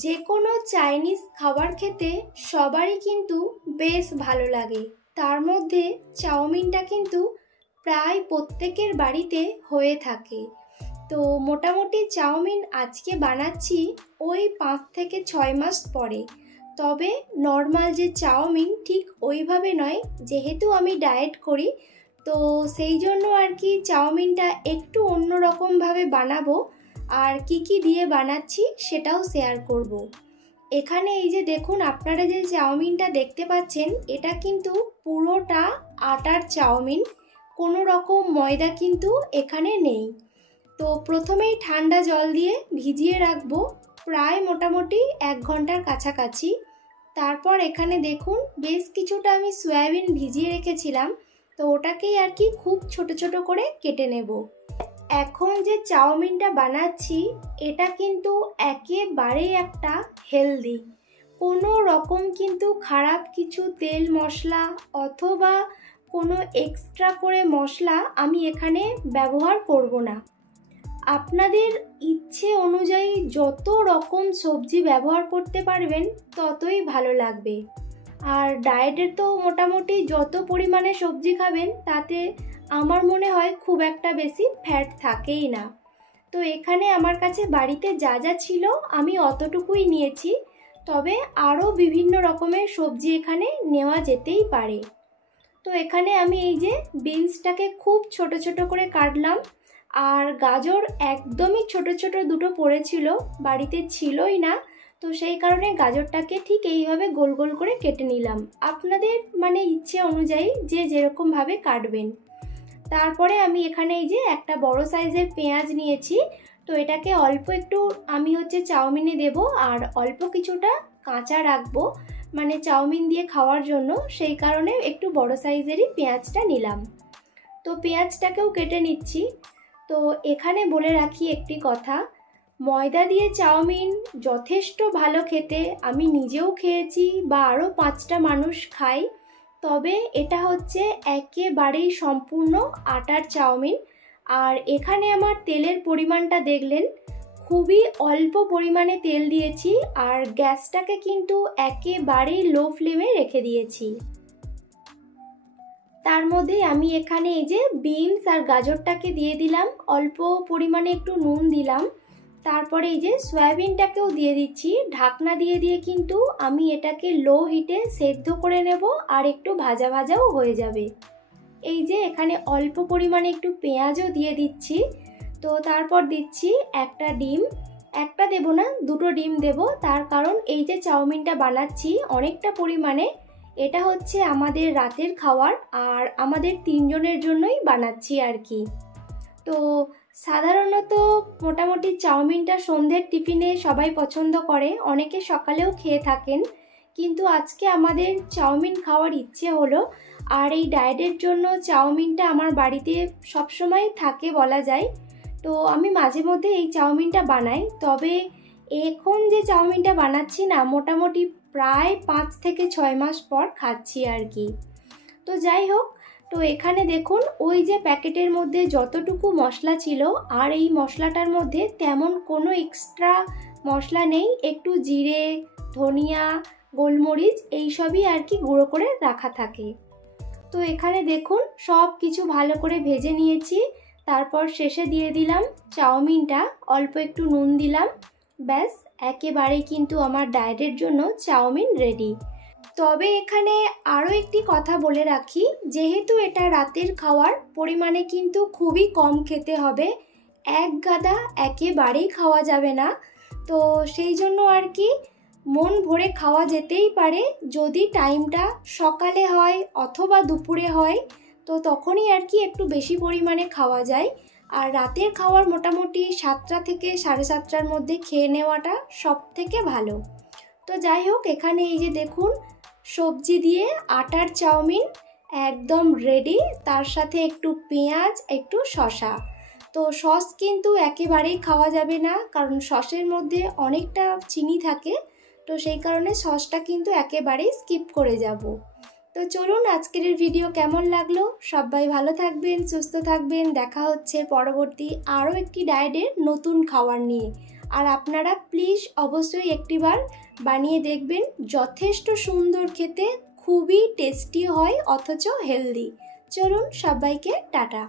যে কোনো চাইনিজ খাবার খেতে সবারই কিন্তু বেশ ভালো লাগে। তার মধ্যে চাউমিনটা কিন্তু প্রায় প্রত্যেকের বাড়িতে হয়ে থাকে। তো মোটামুটি চাউমিন আজকে বানাচ্ছি ওই 5 থেকে 6 মাস পরে। তবে নর্মাল যে চাউমিন ঠিক ওইভাবে নয়, যেহেতু আমি ডায়েট করি তো সেই জন্য আর কি চাউমিনটা একটু অন্যরকমভাবে বানাবো। আর কি দিয়ে বানাচ্ছি সেটাও শেয়ার করব। এখানে এই যে দেখুন, আপনারা যে চাউমিনটা দেখতে পাচ্ছেন এটা কিন্তু পুরোটা আটার চাউমিন, কোনো রকম ময়দা কিন্তু এখানে নেই। তো প্রথমেই ঠান্ডা জল দিয়ে ভিজিয়ে রাখবো প্রায় মোটামুটি 1 ঘন্টার কাছাকাছি। তারপর এখানে দেখুন বেশ কিছুটা আমি সয়াবিন ভিজিয়ে রেখেছিলাম, তো ওটাকেই আর কি খুব ছোট ছোট করে কেটে নেব। এখন যে চাউমিনটা বানাচ্ছি এটা কিন্তু একেবারেই একটা হেলদি, কোনো রকম কিন্তু খারাপ কিছু তেল মশলা অথবা কোনো এক্সট্রা করে মশলা আমি এখানে ব্যবহার করব না। আপনাদের ইচ্ছে অনুযায়ী যত রকম সবজি ব্যবহার করতে পারবেন ততই ভালো লাগবে। আর ডায়েটের তো মোটামুটি যত পরিমাণে সবজি খাবেন তাতে আমার মনে হয় খুব একটা বেশি ফ্যাট থাকেই না। তো এখানে আমার কাছে বাড়িতে যা যা ছিল আমি অতটুকুই নিয়েছি, তবে আরও বিভিন্ন রকমের সবজি এখানে নেওয়া যেতেই পারে। তো এখানে আমি এই যে বিনসটাকে খুব ছোট ছোট করে কাটলাম, আর গাজর একদমই ছোট ছোট দুটো পড়েছিল, বাড়িতে ছিলই না, তো সেই কারণে গাজরটাকে ঠিক এইভাবে গোল গোল করে কেটে নিলাম। আপনাদের মানে ইচ্ছে অনুযায়ী যে যেরকমভাবে কাটবেন। তারপরে আমি এখানে এই যে একটা বড় সাইজের পেঁয়াজ নিয়েছি, তো এটাকে অল্প একটু আমি চাউমিনে দেব আর অল্প কিছুটা কাঁচা রাখবো, মানে চাউমিন দিয়ে খাওয়ার জন্য, সেই কারণে একটু বড় সাইজেরই পেঁয়াজটা নিলাম। তো পেঁয়াজটাকেও কেটে নিচ্ছি। তো এখানে বলে রাখি একটি কথা, ময়দা দিয়ে চাউমিন যথেষ্ট ভালো খেতে, আমি নিজেও খেয়েছি বা আরও 5টা মানুষ খাই। তবে এটা একেবারেই সম্পূর্ণ আটার চাউমিন। আর এখানে আমার তেলের পরিমাণটা দেখলেন, খুবই অল্প পরিমাণে তেল দিয়েছি আর গ্যাসটাকে কিন্তু একেবারেই লো ফ্লেমে রেখে দিয়েছি। তার মধ্যে আমি এখানে এই যে বিনস আর গাজরটাকে দিয়ে দিলাম, অল্প পরিমাণে একটু নুন দিলাম। তারপরে এই যে সয়াবিনটাকেও দিয়ে দিচ্ছি, ঢাকনা দিয়ে দিয়ে কিন্তু আমি এটাকে লো হিটে সেদ্ধ করে নেব আর একটু ভাজা ভাজাও হয়ে যাবে। এই যে এখানে অল্প পরিমাণে একটু পেঁয়াজও দিয়ে দিচ্ছি। তো তারপর দিচ্ছি একটা ডিম, একটা দেব না, 2টো ডিম দেব, তার কারণ এই যে চাউমিনটা বানাচ্ছি অনেকটা পরিমাণে, এটা আমাদের রাতের খাওয়ার আর আমাদের 3 জনের জন্যই বানাচ্ছি আর কি। তো সাধারণত মোটামুটি চাউমিনটা সন্ধ্যের টিফিনে সবাই পছন্দ করে, অনেকে সকালেও খেয়ে থাকেন, কিন্তু আজকে আমাদের চাউমিন খাওয়ার ইচ্ছে হলো। আর এই ডায়েটের জন্য চাউমিনটা আমার বাড়িতে সবসময় থাকে বলা যায়। তো আমি মাঝে মধ্যে এই চাউমিনটা বানাই, তবে এখন যে চাউমিনটা বানাচ্ছি না মোটামুটি প্রায় 5 থেকে 6 মাস পর খাচ্ছি আর কি। তো যাই হোক, তো এখানে দেখুন ওই যে প্যাকেটের মধ্যে যতটুকু মশলা ছিল আর এই মশলাটার মধ্যে তেমন কোনো এক্সট্রা মশলা নেই, একটু জিরে, ধনিয়া, গোলমরিচ এইসবই আর কি গুঁড়ো করে রাখা থাকে। তো এখানে দেখুন সব কিছু ভালো করে ভেজে নিয়েছি, তারপর শেষে দিয়ে দিলাম চাউমিনটা, অল্প একটু নুন দিলাম, ব্যাস একেবারেই কিন্তু আমার ডায়েটের জন্য চাউমিন রেডি। তবে এখানে আরও একটি কথা বলে রাখি, যেহেতু এটা রাতের খাওয়ার, পরিমাণে কিন্তু খুবই কম খেতে হবে, এক গাদা একেবারেই খাওয়া যাবে না। তো সেই জন্য আর কি মন ভরে খাওয়া যেতেই পারে, যদি টাইমটা সকালে হয় অথবা দুপুরে হয় তো তখনই আর কি একটু বেশি পরিমাণে খাওয়া যায়। আর রাতের খাওয়ার মোটামুটি 7টা থেকে 7:30টার মধ্যে খেয়ে নেওয়াটা সব থেকে ভালো। তো যাই হোক, এখানে এই যে দেখুন সবজি দিয়ে আটার চাউমিন একদম রেডি, তার সাথে একটু পেঁয়াজ, একটু শসা। তো সস কিন্তু একেবারেই খাওয়া যাবে না, কারণ সসের মধ্যে অনেকটা চিনি থাকে, তো সেই কারণে সসটা কিন্তু একেবারেই স্কিপ করে যাব। তো চলুন, আজকের ভিডিও কেমন লাগলো, সবাই ভালো থাকবেন, সুস্থ থাকবেন, দেখা হচ্ছে পরবর্তী আরও একটি ডায়েটের নতুন খাবার নিয়ে। আর আপনারা প্লিজ অবশ্যই একটিবার বানিয়ে দেখবেন, যথেষ্ট সুন্দর খেতে, খুবই টেস্টি হয় অথচ হেলদি। চলুন সবাইকে টাটা।